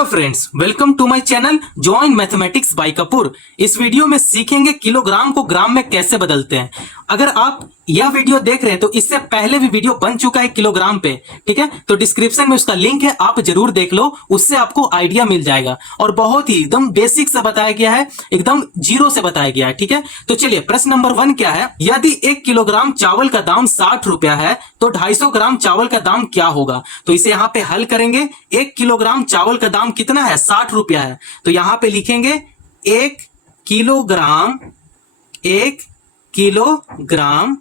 Hello friends, welcome to my channel join mathematics by Kapoor. इस video में सीखेंगे kilogram को ग्राम में कैसे बदलते हैं। अगर आप यह वीडियो देख रहे हैं तो इससे पहले भी वीडियो बन चुका है किलोग्राम पे, ठीक है। तो डिस्क्रिप्शन में उसका लिंक है, आप जरूर देख लो, उससे आपको आइडिया मिल जाएगा। और बहुत ही एकदम बेसिक से बताया गया है, एकदम जीरो से बताया गया है, ठीक है। तो चलिए, प्रश्न नंबर 1 क्या है। यदि 1 किलोग्राम चावल का दाम 60 रुपया है तो 250 ग्राम चावल का दाम क्या होगा। तो इसे यहाँ पे हल करेंगे। 1 किलोग्राम चावल का दाम कितना है, 60 रुपया है। तो यहां पे लिखेंगे 1 किलोग्राम,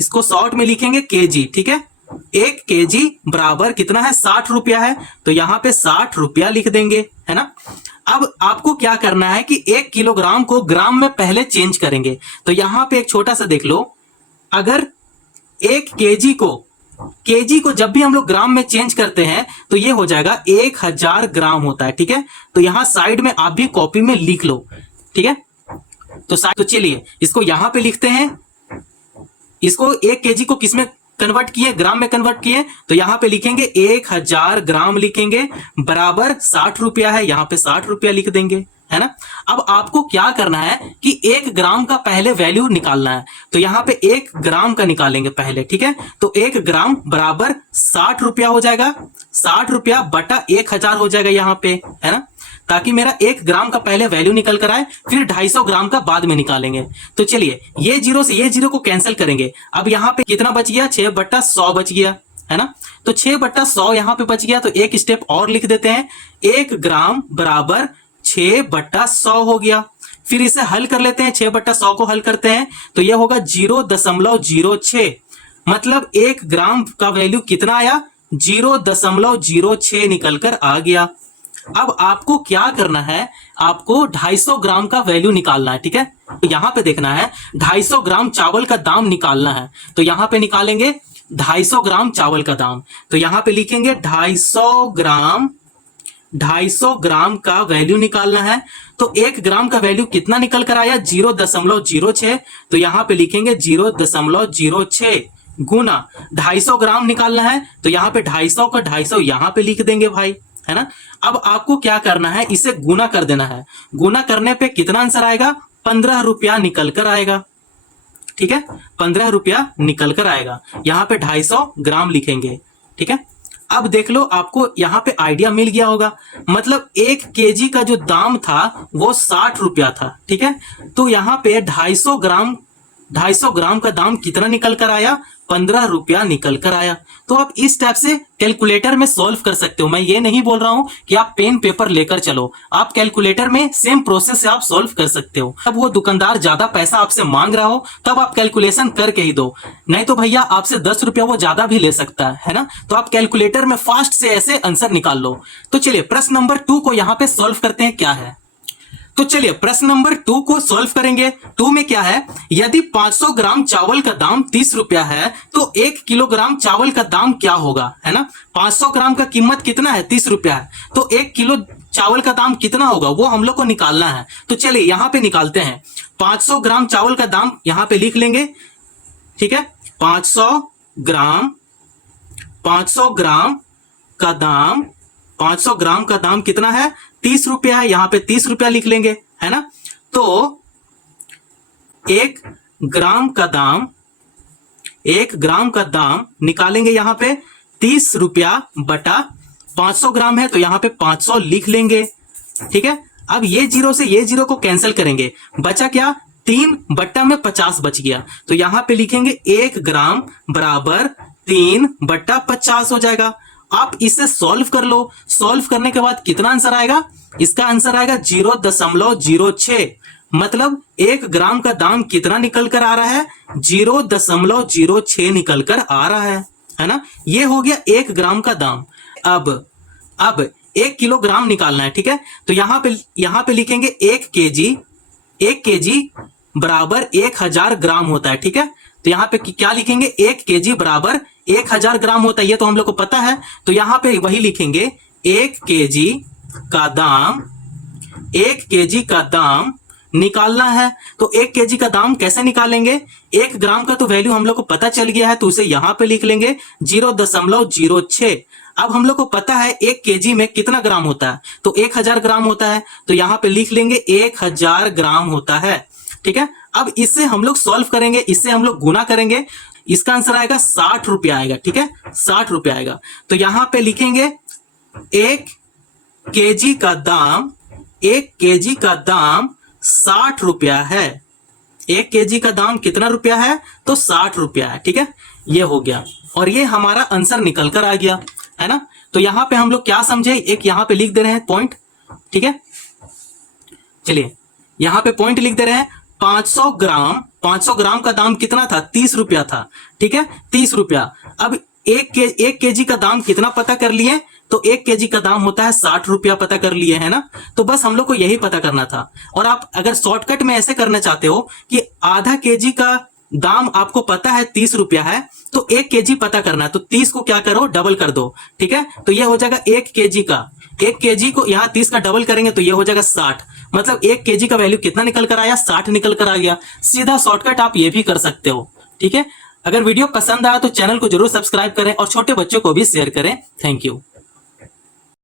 इसको शॉर्ट में लिखेंगे केजी, ठीक है। 1 केजी बराबर कितना है, 60 रुपया है। तो यहां पे 60 रुपया लिख देंगे, है ना। अब आपको क्या करना है कि 1 किलोग्राम को ग्राम में पहले चेंज करेंगे। तो यहां पे एक छोटा सा देख लो, अगर 1 केजी को जब भी हम लोग ग्राम में चेंज करते हैं तो ये हो जाएगा 1000 ग्राम होता है, ठीक है। तो यहां साइड में आप भी कॉपी में लिख लो, ठीक है। तो चलिए इसको यहां पे लिखते हैं। इसको 1 केजी को किस में कन्वर्ट किए, ग्राम में कन्वर्ट किए। तो यहां पे लिखेंगे 1000 ग्राम लिखेंगे बराबर 60 रुपया है, यहां पे 60 रुपया लिख देंगे, है ना। अब आपको क्या करना है कि 1 ग्राम का पहले वैल्यू निकालना है। तो यहां पे 1 ग्राम का निकालेंगे पहले, ठीक है। तो 1 ग्राम बराबर 60 रुपया हो जाएगा, 60 रुपया बटा 1000 हो जाएगा यहां पे, है ना। ताकि मेरा 1 ग्राम का पहले वैल्यू निकल कर आए, फिर 250 ग्राम का बाद में निकालेंगे। तो चलिए, ये जीरो से ये जीरो को कैंसिल करेंगे। अब यहां पे कितना बच गया, 6/100 बच गया, है ना। तो 6/100 यहां पे बच गया। तो एक स्टेप और लिख देते हैं, 1 ग्राम बराबर 6/100 हो गया। फिर इसे हल कर लेते हैं, 6/100 को हल करते हैं तो यह होगा 0.06। मतलब 1 ग्राम का वैल्यू कितना आया, 0.06 निकल कर आ गया। अब आपको क्या करना है, आपको 250 ग्राम का वैल्यू निकालना है, ठीक है। तो यहां पे देखना है 250 ग्राम चावल का दाम निकालना है। तो यहां पे निकालेंगे 250 ग्राम चावल का दाम। तो यहां पे लिखेंगे 250 ग्राम का वैल्यू निकालना है। तो 1 ग्राम का वैल्यू कितना निकल कर आया, 0.06। तो यहां पे लिखेंगे 0.06 गुना 250 ग्राम निकालना है। तो यहां पे 250 का 250 यहां पे लिख देंगे भाई, है ना। अब आपको क्या करना है, इसे गुना कर देना है। गुना करने पे कितना आंसर आएगा, 15 रुपया निकल कर आएगा, ठीक है। 15 रुपया निकल कर आएगा। यहां पे 250 ग्राम लिखेंगे, ठीक है। अब देख लो, आपको यहां पे आइडिया मिल गया होगा। मतलब 1 केजी का जो दाम था वो 60 रुपया था, ठीक है। तो यहां पे 250 ग्राम का दाम कितना निकल कर आया, 15 रुपया निकल कर आया। तो आप इस टाइप से कैलकुलेटर में सॉल्व कर सकते हो। मैं ये नहीं बोल रहा हूं कि आप पेन पेपर लेकर चलो, आप कैलकुलेटर में सेम प्रोसेस से आप सॉल्व कर सकते हो। अब वो दुकानदार ज्यादा पैसा आपसे मांग रहा हो तब आप कैलकुलेशन करके ही दो, नहीं तो भैया आपसे 10 रुपया वो ज्यादा भी ले सकता है ना। तो आप कैलकुलेटर में फास्ट से ऐसे आंसर निकाल लो। तो चलिए प्रश्न नंबर 2 को यहां पे सॉल्व करते हैं, क्या है। तो चलिए प्रश्न नंबर 2 को सॉल्व करेंगे। 2 में क्या है, यदि 500 ग्राम चावल का दाम 30 रुपया है तो 1 किलोग्राम चावल का दाम क्या होगा, है ना। 500 ग्राम का कीमत कितना है, 30 रुपया है। तो 1 किलो चावल का दाम कितना होगा वो हम लोग को निकालना है। तो चलिए यहां पे निकालते हैं। 500 ग्राम चावल का दाम यहां पे लिख लेंगे, ठीक है। 500 ग्राम का दाम कितना है, 30 रुपया है। यहां पे 30 रुपया लिख लेंगे, है ना। तो 1 ग्राम का दाम निकालेंगे यहां पे 30 रुपया बटा 500 ग्राम है। तो यहां पे 500 लिख लेंगे, ठीक है। अब ये जीरो से ये जीरो को कैंसिल करेंगे, बचा क्या, 3/50 बच गया। तो यहां पे लिखेंगे 1 ग्राम बराबर 3/50 हो जाएगा। आप इसे सॉल्व कर लो। सॉल्व करने के बाद कितना आंसर आएगा, इसका आंसर आएगा 0.06। मतलब 1 ग्राम का दाम कितना निकल कर आ रहा है, 0.06 निकल कर आ रहा है ना। ये हो गया 1 ग्राम का दाम। अब 1 किलोग्राम निकालना है, ठीक है। तो यहां पे लिखेंगे 1 केजी बराबर 1000 ग्राम होता है, ठीक है। तो यहां पे क्या लिखेंगे, 1 केजी बराबर 1000 ग्राम होता है, ये तो हम लोग को पता है। तो यहां पे वही लिखेंगे 1 केजी का दाम निकालना है। तो 1 केजी का दाम कैसे निकालेंगे, 1 ग्राम का तो वैल्यू हम लोग को पता चल गया है, तो उसे यहां पे लिख लेंगे 0.06। अब हम लोग को पता है 1 केजी में कितना ग्राम होता है, तो 1000 ग्राम होता है, तो यहां पे लिख लेंगे 1000 ग्राम होता है। ठीक है, अब इससे हम लोग सॉल्व करेंगे, इससे हम लोग गुना करेंगे, इसका आंसर आएगा 60 रुपया आएगा। ठीक है, 60 रुपया आएगा। तो यहां पे लिखेंगे 1 केजी का दाम, 1 केजी का दाम 60 रुपया है। 1 केजी का दाम कितना रुपया है, तो 60 रुपया है। ठीक है, ये हो गया और ये हमारा आंसर निकल कर आ गया, है ना। तो यहां पे हम लोग क्या समझे, एक यहां पे लिख दे रहे हैं पॉइंट। ठीक है, चलिए यहां पे पॉइंट लिख दे रहे हैं। 500 ग्राम का दाम कितना था, 30 रुपया था। ठीक है, 30 रुपया। अब 1 केजी का दाम कितना पता कर लिए, तो 1 केजी का दाम होता है 60 रुपया, पता कर लिए है ना। तो बस हम लोग को यही पता करना था। और आप अगर शॉर्टकट में ऐसे करना चाहते हो कि आधा केजी का दाम आपको पता है 30 रुपया है, तो 1 केजी पता करना है, तो 30 को क्या करो, डबल कर दो। ठीक है, तो यह हो जाएगा 1 केजी का, 1 केजी को यहाँ 30 का डबल करेंगे तो यह हो जाएगा 60। मतलब 1 केजी का वैल्यू कितना निकल कर आया, 60 निकल कर आ गया। सीधा शॉर्टकट आप ये भी कर सकते हो। ठीक है, अगर वीडियो पसंद आया तो चैनल को जरूर सब्सक्राइब करें और छोटे बच्चों को भी शेयर करें। Thank you.